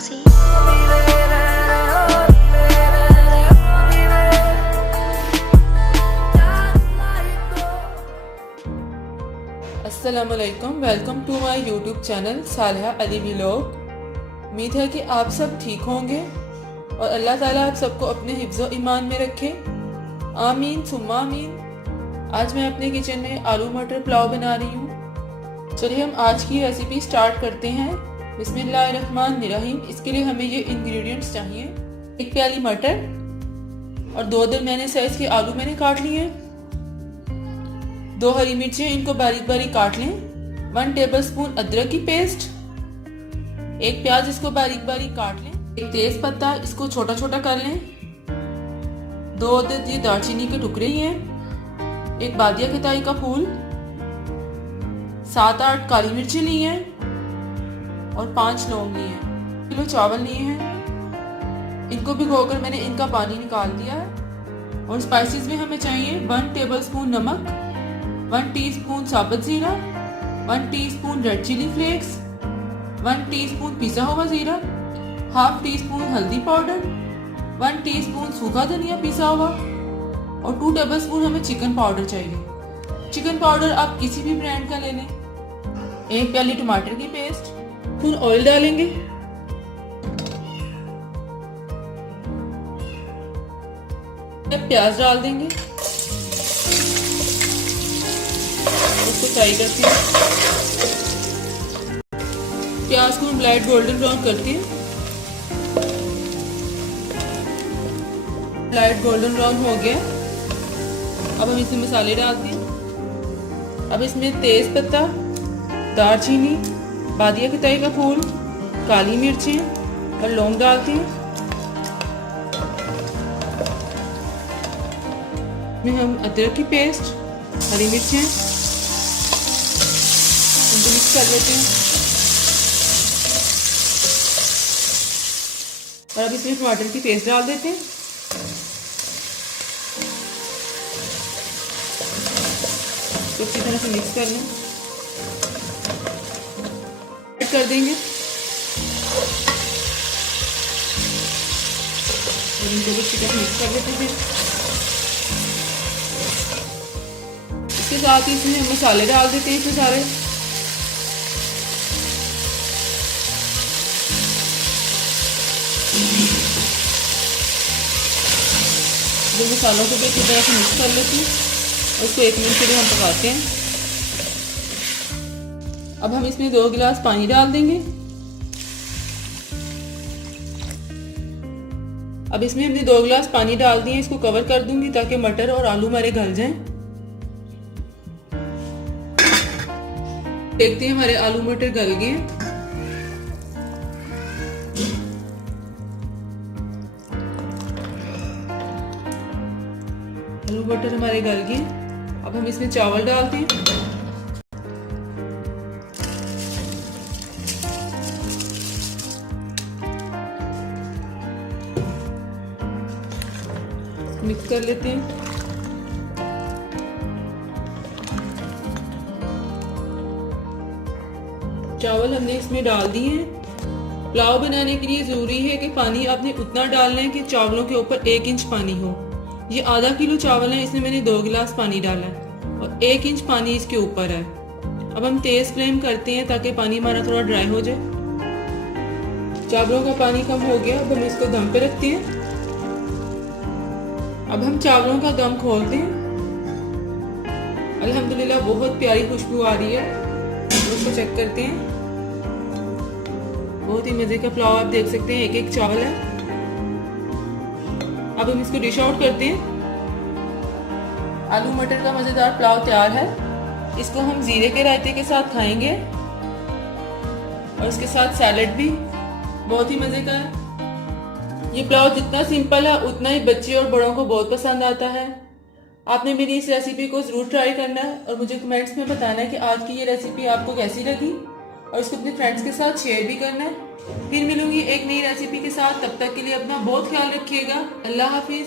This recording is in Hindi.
सी। अस्सलामुअलैकुम, welcome to my YouTube channel Saliha Ali vlog. उम्मीद है कि आप सब ठीक होंगे और अल्लाह ताला आप सबको अपने हिफ्ज़ व ईमान में रखे, आमीन सुम्मा आमीन। आज मैं अपने किचन में आलू मटर पुलाव बना रही हूँ। चलिए हम आज की रेसिपी स्टार्ट करते हैं। बिस्मिल्लाहिर्रहमानिर्रहीम। इसके लिए हमें ये इंग्रेडिएंट्स चाहिए। 1 प्याली मटर और 2 दरमियाने साइज के आलू मैंने काट लिए हैं। 2 हरी मिर्चें, इनको बारीक बारीक काट लें। 1 टेबलस्पून अदरक की पेस्ट, 1 प्याज, इसको बारीक बारीक काट लें। 1 तेज पत्ता, इसको छोटा छोटा कर लें। 2 अदद ये दालचीनी के टुकड़े ही हैं। 1 बादिया खताई का फूल, 7-8 काली मिर्चें ली हैं और 5 लौंग लिए हैं। किलो चावल लिए हैं, इनको भिगोकर मैंने इनका पानी निकाल दिया है। और स्पाइसेस में हमें चाहिए 1 टेबलस्पून नमक, 1 टीस्पून साबुत जीरा, 1 teaspoon red chilli flakes, 1 teaspoon पिसा हुआ जीरा, हाफ टीस्पून हल्दी पाउडर, 1 टीस्पून सूखा धनिया पिसा हुआ और 2 टेबलस्पून हमें चिकन पाउडर चाहिए। चिकन पाउडर आप किसी भी ब्रांड का ले लें। 1 प्याली टमाटर की पेस्ट, फिर ऑयल डालेंगे। प्याज डाल देंगे, उसको फ्राई करते हैं। प्याज को हम लाइट गोल्डन ब्राउन करते हैं। लाइट गोल्डन ब्राउन हो गया। अब हम इसमें मसाले डालते हैं। अब इसमें तेज पत्ता, दालचीनी, बादिया खताई का फूल, काली मिर्चें और लौंग डालते हैं। इसमें हम अदरक की पेस्ट, हरी मिर्चें, इनको मिक्स कर लेते हैं। और अब इसमें टमाटर की पेस्ट डाल देते हैं। तो अच्छी तरह से मिक्स कर लें। ऐड कर देंगे और इनको भी अच्छी तरह मिक्स कर लेते हैं। इसके साथ ही इसमें हम मसाले डाल देते हैं। इसमें सारे मसालों को भी अच्छी तरह से मिक्स कर लेते हैं और उसको 1 मिनट के लिए हम पकाते हैं। अब हम इसमें 2 गिलास पानी डाल देंगे। अब इसमें हमने 2 गिलास पानी डाल दिए। इसको कवर कर दूंगी ताकि मटर और आलू हमारे गल जाएं। देखते हैं हमारे आलू मटर गल गए। आलू मटर हमारे गल गए। अब हम इसमें चावल डालते हैं। मिक्स कर लेते हैं। चावल हमने इसमें डाल दिए हैं। पुलाव बनाने के लिए जरूरी है कि पानी आपने उतना डालना है कि चावलों के ऊपर 1 इंच पानी हो। ये आधा किलो चावल है, इसमें मैंने 2 गिलास पानी डाला है और 1 इंच पानी इसके ऊपर है। अब हम तेज फ्लेम करते हैं ताकि पानी हमारा थोड़ा ड्राई हो जाए। चावलों का पानी कम हो गया। अब हम इसको दम पे रखते हैं। अब हम चावलों का दम खोलते हैं। अल्हम्दुलिल्लाह बहुत प्यारी खुशबू आ रही है। उसको चेक करते हैं। बहुत ही मजे का पुलाव आप देख सकते हैं। 1-1 चावल है। अब हम इसको डिश आउट करते हैं। आलू मटर का मजेदार पुलाव तैयार है। इसको हम जीरे के रायते के साथ खाएंगे और इसके साथ सैलेड भी बहुत ही मजे का है। ये पुलाव जितना सिंपल है उतना ही बच्चे और बड़ों को बहुत पसंद आता है। आपने मेरी इस रेसिपी को जरूर ट्राई करना है और मुझे कमेंट्स में बताना है कि आज की ये रेसिपी आपको कैसी लगी और इसको अपने फ्रेंड्स के साथ शेयर भी करना है। फिर मिलूंगी एक नई रेसिपी के साथ। तब तक के लिए अपना बहुत ख्याल रखिएगा। अल्लाह हाफिज।